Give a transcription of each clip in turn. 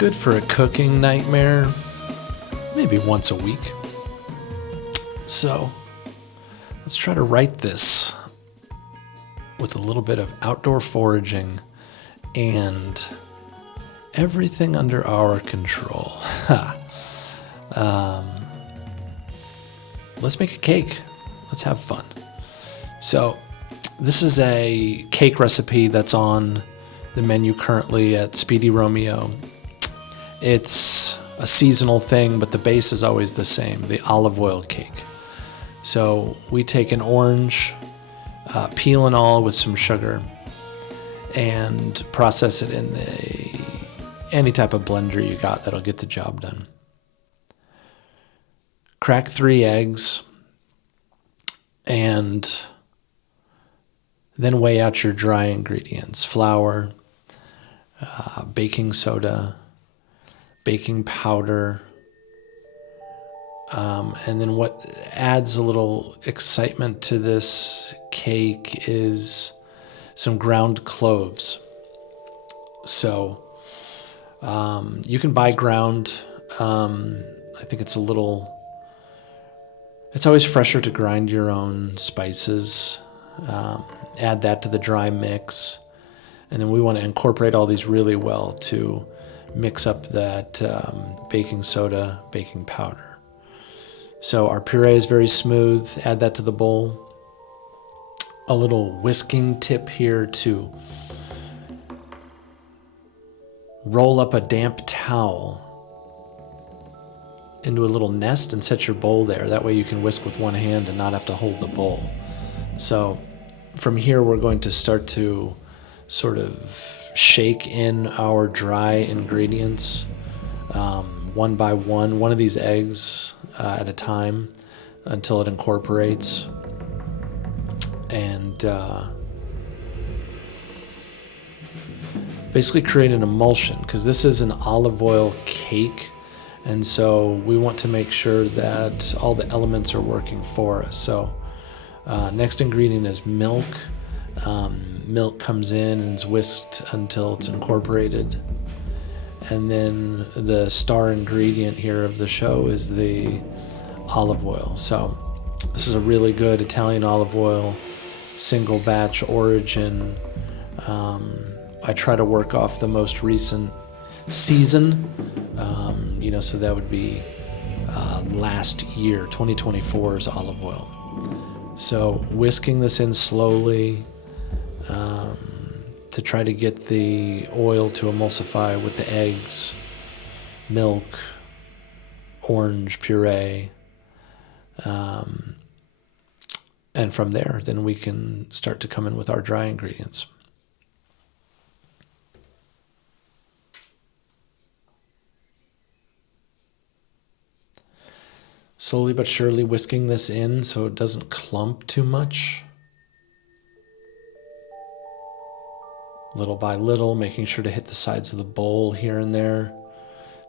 good for a cooking nightmare, maybe once a week. So let's try to write this with a little bit of outdoor foraging and everything under our control. Let's make a cake. Let's have fun. So this is a cake recipe that's on the menu currently at Speedy Romeo. It's a seasonal thing, but the base is always the same, the olive oil cake. So we take an orange, peel and all with some sugar, and process it in any type of blender you got that'll get the job done. Crack 3 eggs, and then weigh out your dry ingredients: flour, baking soda, baking powder, and then what adds a little excitement to this cake is some ground cloves. So you can buy ground. I think it's always fresher to grind your own spices. Add that to the dry mix. And then we want to incorporate all these really well to mix up that baking soda, baking powder. So our puree is very smooth. Add that to the bowl. A little whisking tip here to roll up a damp towel into a little nest and set your bowl there. That way you can whisk with one hand and not have to hold the bowl. So from here we're going to start to sort of shake in our dry ingredients one by one of these eggs at a time until it incorporates. And basically create an emulsion, because this is an olive oil cake, and so we want to make sure that all the elements are working for us. So next ingredient is milk. Milk comes in and is whisked until it's incorporated. And then the star ingredient here of the show is the olive oil. So this is a really good Italian olive oil, single batch origin. I try to work off the most recent season, so that would be last year, 2024's olive oil. So whisking this in slowly to try to get the oil to emulsify with the eggs, milk, orange puree, and from there, then we can start to come in with our dry ingredients. Slowly but surely whisking this in so it doesn't clump too much. Little by little, making sure to hit the sides of the bowl here and there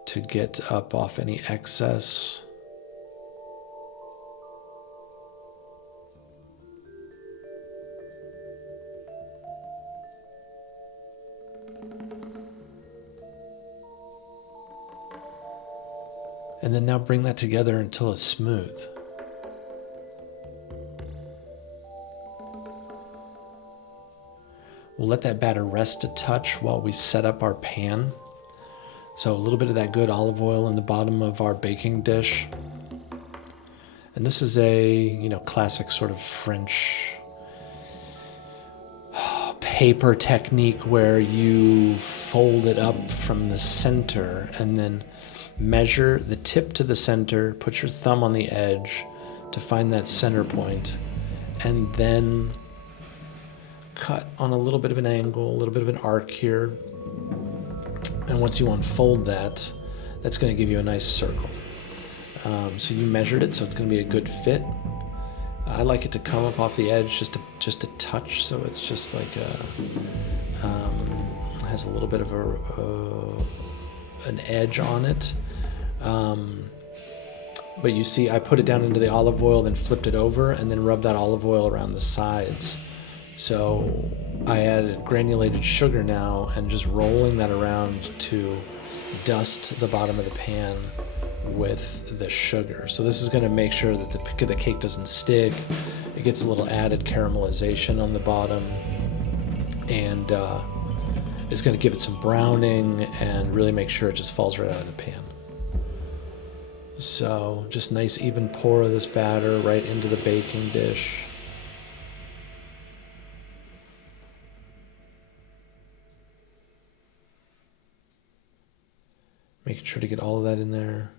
to get up off any excess. And then now bring that together until it's smooth. We'll let that batter rest a touch while we set up our pan. So a little bit of that good olive oil in the bottom of our baking dish. And this is a, classic sort of French paper technique where you fold it up from the center and then measure the tip to the center, put your thumb on the edge to find that center point, and then cut on a little bit of an angle, a little bit of an arc here. And once you unfold that, that's going to give you a nice circle. So you measured it, so it's going to be a good fit. I like it to come up off the edge just a touch, so it's just like has a little bit of an edge on it. But you see, I put it down into the olive oil, then flipped it over, and then rubbed that olive oil around the sides. So I added granulated sugar now, and just rolling that around to dust the bottom of the pan with the sugar. So this is going to make sure that the cake doesn't stick. It gets a little added caramelization on the bottom, and it's going to give it some browning and really make sure it just falls right out of the pan. So just nice even pour of this batter right into the baking dish. Making sure to get all of that in there.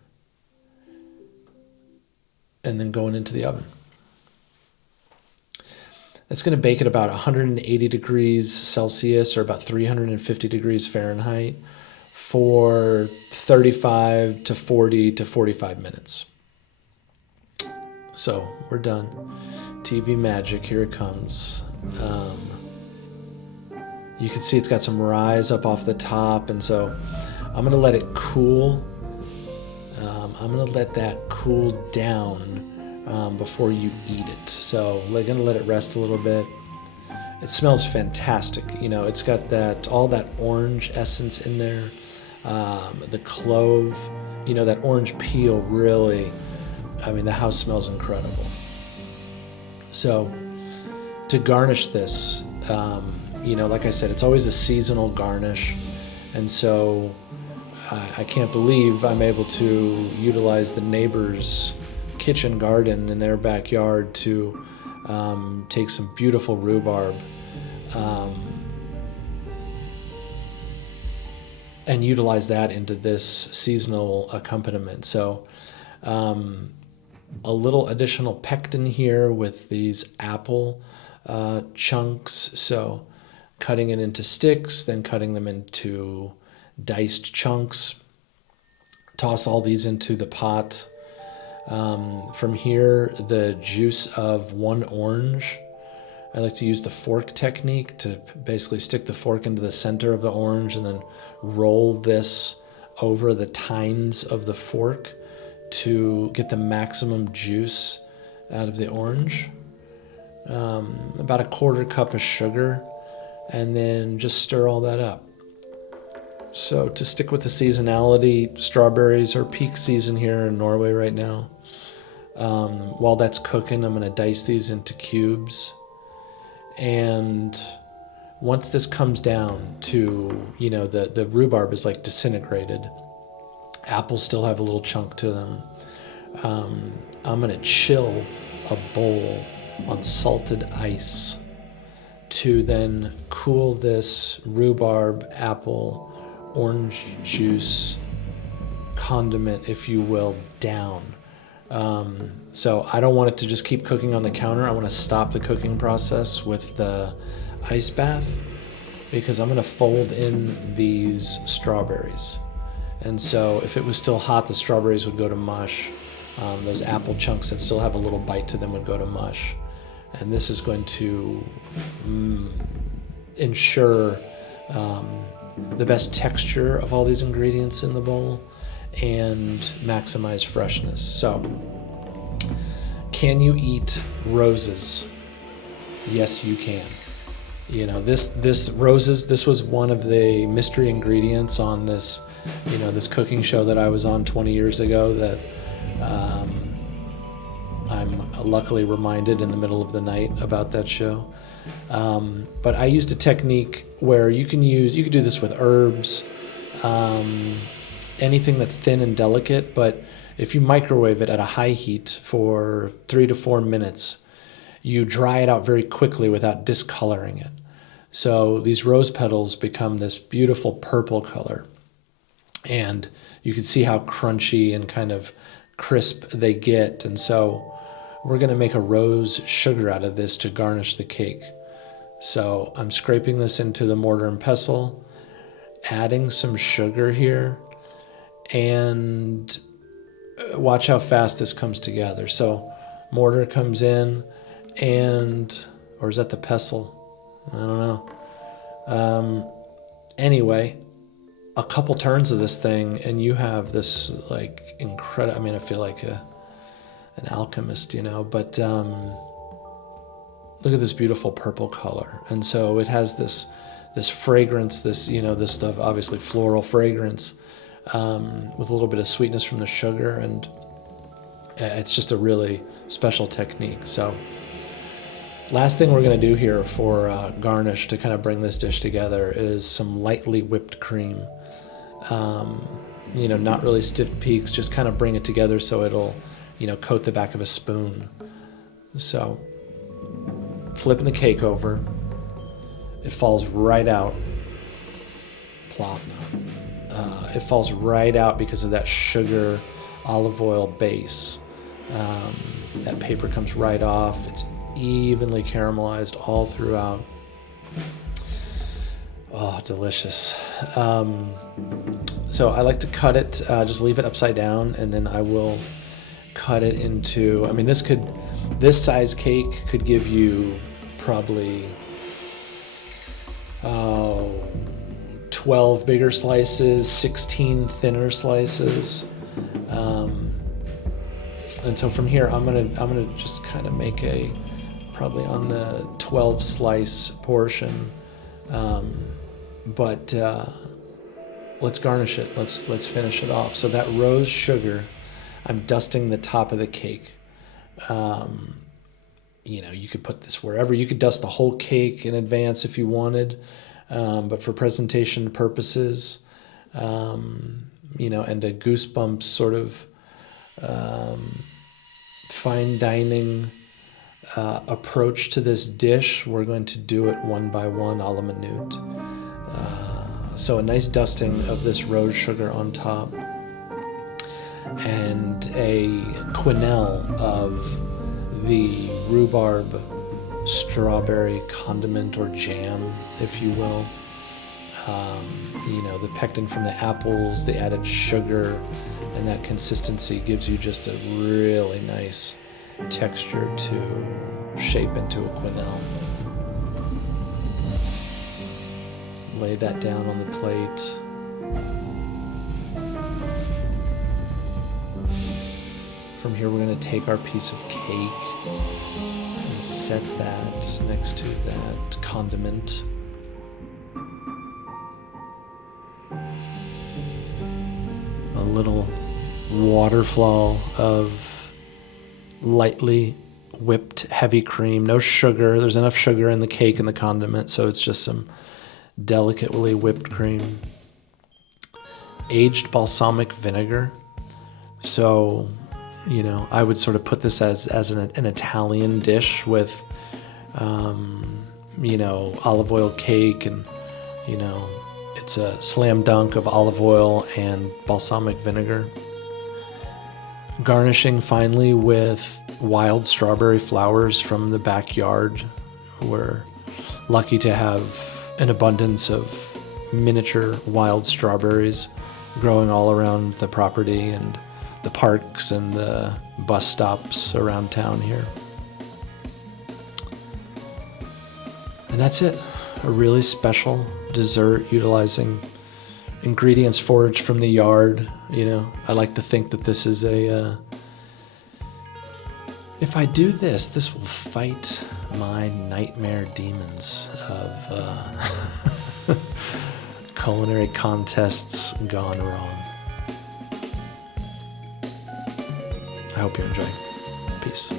And then going into the oven. It's going to bake at about 180 degrees Celsius or about 350 degrees Fahrenheit for 35 to 40 to 45 minutes. So we're done. TV magic, here it comes. You can see it's got some rise up off the top, and so I'm going to let it cool. I'm going to let that cool down before you eat it. So we're going to let it rest a little bit. It smells fantastic. You know, it's got all that orange essence in there. The clove, you know, that orange peel really, I mean, the house smells incredible. So to garnish this, you know, like I said, it's always a seasonal garnish. And so I can't believe I'm able to utilize the neighbor's kitchen garden in their backyard to take some beautiful rhubarb and utilize that into this seasonal accompaniment. So a little additional pectin here with these apple chunks. So cutting it into sticks, then cutting them into diced chunks. Toss all these into the pot. From here, the juice of one orange. I like to use the fork technique to basically stick the fork into the center of the orange and then roll this over the tines of the fork to get the maximum juice out of the orange. About a quarter cup of sugar, and then just stir all that up. So to stick with the seasonality, strawberries are peak season here in Norway right now. While that's cooking, I'm going to dice these into cubes. And once this comes down to, you know, the rhubarb is like disintegrated. Apples still have a little chunk to them. I'm going to chill a bowl on salted ice to then cool this rhubarb, apple, orange juice condiment, if you will, down. So I don't want it to just keep cooking on the counter. I want to stop the cooking process with the ice bath because I'm going to fold in these strawberries. And so if it was still hot, the strawberries would go to mush. Those apple chunks that still have a little bite to them would go to mush. And this is going to ensure the best texture of all these ingredients in the bowl and maximize freshness. So, can you eat roses? Yes, you can. You know, this roses, this was one of the mystery ingredients on this, you know, this cooking show that I was on 20 years ago that I'm luckily reminded in the middle of the night about that show. But I used a technique where you can do this with herbs, anything that's thin and delicate, but if you microwave it at a high heat for 3 to 4 minutes, you dry it out very quickly without discoloring it. So these rose petals become this beautiful purple color. And you can see how crunchy and kind of crisp they get. And so we're going to make a rose sugar out of this to garnish the cake. So I'm scraping this into the mortar and pestle, adding some sugar here, and watch how fast this comes together. So mortar comes in, or is that the pestle? I don't know. Anyway, a couple turns of this thing and you have this like incredible, I mean, I feel like an alchemist, you know, but look at this beautiful purple color. And so it has this fragrance, this, you know, this stuff, obviously floral fragrance, with a little bit of sweetness from the sugar, and it's just a really special technique. So last thing we're going to do here for garnish to kind of bring this dish together is some lightly whipped cream. Not really stiff peaks, just kind of bring it together so it'll, coat the back of a spoon. So flipping the cake over, it falls right out. Plop. It falls right out because of that sugar olive oil base. That paper comes right off. It's evenly caramelized all throughout. Oh, delicious. So I like to cut it, just leave it upside down, and then I will cut it into, this size cake could give you probably 12 bigger slices, 16 thinner slices. And so from here, I'm gonna just kind of make probably on the 12 slice portion. But let's garnish it. Let's finish it off. So that rose sugar, I'm dusting the top of the cake. You could put this wherever. You could dust the whole cake in advance if you wanted. But for presentation purposes, and a Goosebumps sort of fine dining approach to this dish, we're going to do it one by one, a la minute. So a nice dusting of this rose sugar on top, and a quenelle of the rhubarb strawberry condiment or jam, if you will. The pectin from the apples, the added sugar, and that consistency gives you just a really nice texture to shape into a quenelle. Lay that down on the plate. From here, we're going to take our piece of cake and set that next to that condiment. A little waterfall of lightly whipped heavy cream, no sugar. There's enough sugar in the cake and the condiment, so it's just some delicately whipped cream. Aged balsamic vinegar. So, I would sort of put this as an Italian dish with, olive oil cake, and, it's a slam dunk of olive oil and balsamic vinegar. Garnishing finally with wild strawberry flowers from the backyard. We're lucky to have an abundance of miniature wild strawberries growing all around the property and the parks and the bus stops around town here. And that's it. A really special dessert utilizing ingredients foraged from the yard. I like to think that this is if I do this will fight my nightmare demons of culinary contests gone wrong. I hope you enjoy. Peace.